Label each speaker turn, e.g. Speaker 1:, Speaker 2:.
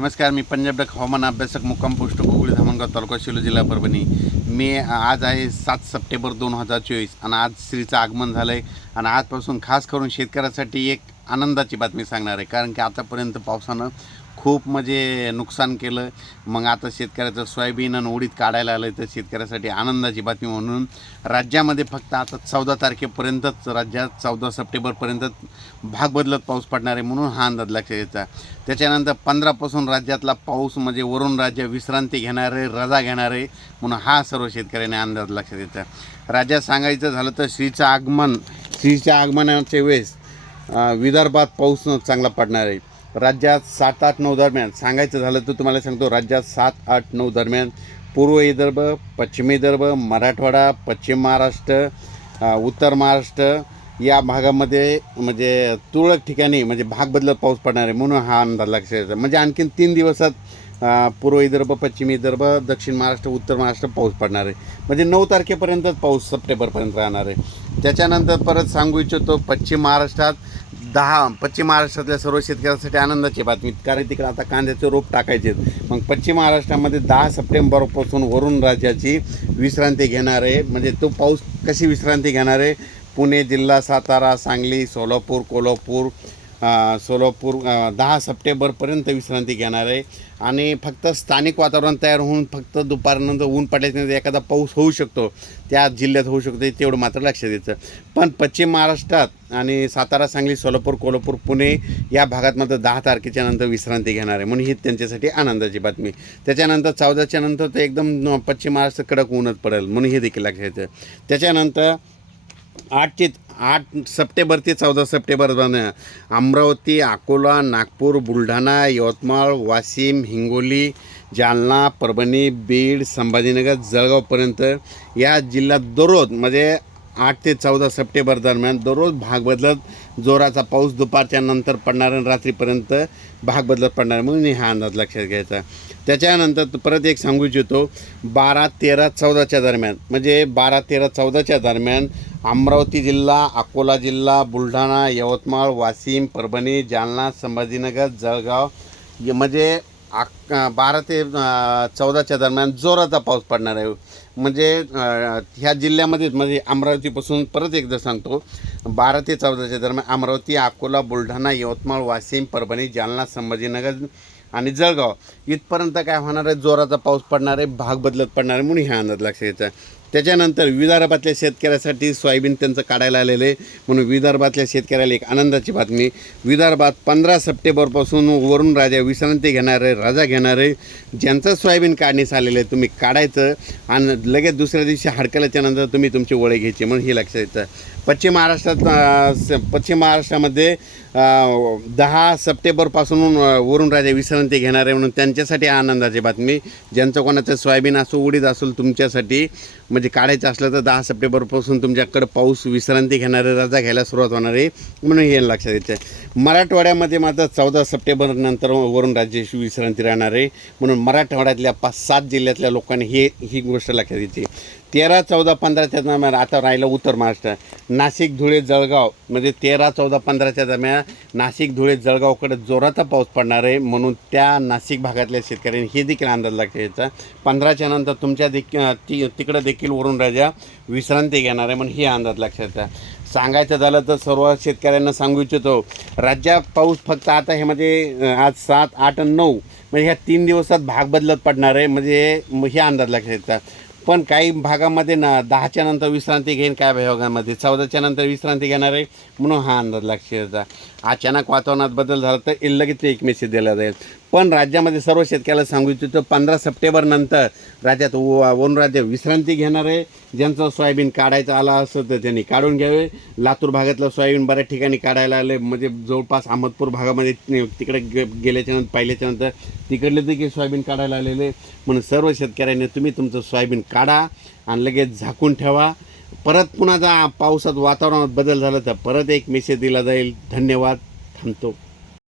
Speaker 1: नमस्कार मी पंजाब डक हवामान अभ्यासक मुक्काम पोस्ट गोगुळी धामणगाव तालुका शिलो जिल्हा परभणी मी आज आहे सात सप्टेंबर दोन हजार चोवीस आणि आज श्रीचं आगमन झालं आहे आणि आजपासून खास करून शेतकऱ्यासाठी एक आनंदाची बातमी सांगणार आहे कारण की आतापर्यंत पावसानं खूप म्हणजे नुकसान केलं मग आता शेतकऱ्याचं सोयाबीन आणि उडीद काढायला आलं तर शेतकऱ्यासाठी आनंदाची बातमी म्हणून राज्यामध्ये फक्त आता चौदा तारखेपर्यंतच राज्यात चौदा सप्टेंबरपर्यंत भाग बदलत पाऊस पडणार आहे म्हणून हा अंदाज लक्षात यायचा त्याच्यानंतर पंधरापासून राज्यातला पाऊस म्हणजे वरून राज्य विश्रांती घेणार आहे रजा घेणार आहे म्हणून हा सर्व शेतकऱ्याने अंदाज लक्षात यायचा राज्यात सांगायचं झालं तर श्रीचं आगमन श्रीच्या आगमनाच्या वेळेस विदर्भात पाऊस चांगला पडणार आहे राज्यात सात आठ नऊ दरम्यान सांगायचं झालं तर तुम्हाला सांगतो राज्यात सात आठ नऊ दरम्यान पूर्व विदर्भ पश्चिम विदर्भ मराठवाडा पश्चिम महाराष्ट्र उत्तर महाराष्ट्र या भागामध्ये म्हणजे तुरळक ठिकाणी म्हणजे भाग बदलत पाऊस पडणार आहे म्हणून हा अंदाज लक्षात म्हणजे आणखीन तीन दिवसात पूर्व विदर्भ पश्चिम विदर्भ दक्षिण महाराष्ट्र उत्तर महाराष्ट्र पाऊस पडणार आहे म्हणजे नऊ तारखेपर्यंतच पाऊस सप्टेंबरपर्यंत राहणार आहे त्याच्यानंतर परत सांगू इच्छितो पश्चिम महाराष्ट्रात दहा पश्चिम महाराष्ट्रातल्या सर्व शेतकऱ्यांसाठी आनंदाची बातमी कारण तिकडे आता कांद्याचे रोप टाकायचे मग पश्चिम महाराष्ट्रामध्ये दहा सप्टेंबरपासून वरुण राज्याची विश्रांती घेणार आहे म्हणजे तो पाऊस कशी विश्रांती घेणार आहे पुणे जिल्हा सातारा सांगली सोलापूर कोल्हापूर सोलापूर दहा सप्टेंबरपर्यंत विश्रांती घेणार आहे आणि फक्त स्थानिक वातावरण तयार होऊन फक्त दुपारनंतर ऊन पडल्याच्यानंतर एखादा पाऊस होऊ शकतो त्या जिल्ह्यात होऊ शकतो तेवढं मात्र लक्ष द्यायचं पण पश्चिम महाराष्ट्रात आणि सातारा सांगली सोलापूर कोल्हापूर पुणे या भागात मात्र दहा तारखेच्या नंतर विश्रांती घेणार आहे म्हणून ही त्यांच्यासाठी आनंदाची बातमी त्याच्यानंतर चौदाच्या नंतर ते एकदम पश्चिम महाराष्ट्र कडक ऊनच पडेल म्हणून हे देखील लक्षात येतं त्याच्यानंतर आठ ते आठ सप्टेंबर ते चौदा सप्टेंबर अमरावती अकोला नागपूर बुलढाणा यवतमाळ वाशिम हिंगोली जालना परभणी बीड संभाजीनगर जळगावपर्यंत या जिल्ह्यात दररोज म्हणजे आठ ते चौदा सप्टेंबर दरम्यान दररोज भाग बदलत जोराचा पाऊस दुपारच्या नंतर पडणार आणि रात्रीपर्यंत भाग बदलत पडणार म्हणून हा अंदाज लक्षात घ्यायचा त्याच्यानंतर परत एक सांगू इच्छितो बारा तेरा चौदाच्या दरम्यान म्हणजे बारा तेरा चौदाच्या दरम्यान अमरावती जिल्हा अकोला जिल्हा बुलढाणा यवतमाळ वाशिम परभणी जालना संभाजीनगर जळगाव म्हणजे आक बारा ते चौदाच्या दरम्यान जोराचा पाऊस पडणार आहे म्हणजे ह्या जिल्ह्यामध्येच म्हणजे अमरावतीपासून परत एकदा सांगतो बारा ते चौदाच्या दरम्यान अमरावती अकोला बुलढाणा यवतमाळ वाशिम परभणी जालना संभाजीनगर आणि जळगाव इथपर्यंत काय होणार आहे जोराचा पाऊस पडणार आहे भाग बदलत पडणार आहे म्हणून ह्या अंदाज लक्षात घ्यायचा त्याच्यानंतर विदर्भातल्या शेतकऱ्यासाठी सोयाबीन त्यांचं काढायला आलेलं आहे म्हणून विदर्भातल्या शेतकऱ्याला एक आनंदाची बातमी विदर्भात पंधरा सप्टेंबरपासून वरून राजा विश्रांती घेणार आहे राजा घेणार आहे ज्यांचं सोयाबीन काढणीस आलेलं आहे तुम्ही काढायचं आणि लगेच दुसऱ्या दिवशी हडकल्याच्यानंतर तुम्ही तुमचे वळे घ्यायचे म्हणून हे लक्षात येतं पश्चिम महाराष्ट्रात पश्चिम महाराष्ट्रामध्ये दहा सप्टेंबरपासून वरून राजा विश्रांती घेणार आहे म्हणून त्यांच्यासाठी आनंदाची बातमी ज्यांचं कोणाचं सोयाबीन असो उडीद असेल तुमच्यासाठी म्हणजे काढायचं असलं तर दहा सप्टेंबरपासून तुमच्याकडं पाऊस विश्रांती घेणारे रजा घ्यायला सुरुवात होणार आहे म्हणून हे लक्षात येते आहे मराठवाड्यामध्ये मात्र चौदा सप्टेंबरनंतर वरून राज्याची विश्रांती राहणार आहे म्हणून मराठवाड्यातल्या पाच सात जिल्ह्यातल्या लोकांनी हे ही गोष्ट लक्षात येते तेरा चौदा पंधराच्या दरम्यान आता राहिलं उत्तर महाराष्ट्र नाशिक धुळे जळगाव म्हणजे तेरा चौदा पंधराच्या दरम्यान नाशिक धुळे जळगावकडे जोराचा पाऊस पडणार आहे म्हणून त्या नाशिक भागातल्या शेतकऱ्यांनी हे देखील अंदाज लक्षात पंधराच्या नंतर तुमच्या देखील ती तिकडं देखील वरून राजा विश्रांती घेणार आहे म्हणून हे अंदाज लक्षात सांगायचं झालं तर सर्व शेतकऱ्यांना सांगू इच्छितो राज्यात पाऊस फक्त आता हे म्हणजे आज सात आठ आणि नऊ म्हणजे ह्या तीन दिवसात भाग बदलत पडणार आहे म्हणजे हे अंदाज लक्षात पण काही भागामध्ये ना दहाच्या नंतर विश्रांती घेईन काय भागामध्ये चौदाच्या नंतर विश्रांती घेणार आहे म्हणून हा अंदाज लक्षात अचानक वातावरणात बदल झाला तर लगेच एक मेसेज दिला जाईल पण राज्यामध्ये सर्व शेतकऱ्याला सांगू इच्छितो पंधरा सप्टेंबरनंतर राज्यात वनराज्य विश्रांती घेणार आहे ज्यांचं सोयाबीन काढायचं आला असं तर त्यांनी काढून घ्यावे लातूर भागातलं सोयाबीन बऱ्याच ठिकाणी काढायला आले म्हणजे जवळपास अहमदपूर भागामध्ये तिकडे गे गेल्याच्यानंतर पाहिल्याच्यानंतर तिकडले देखील सोयाबीन काढायला आलेले म्हणून सर्व शेतकऱ्यांनी तुम्ही तुमचं सोयाबीन काढा आणि लगेच झाकून ठेवा परत पुन्हा जा पावसात वातावरणात बदल झाला तर परत एक मेसेज दिला जाईल धन्यवाद थांबतो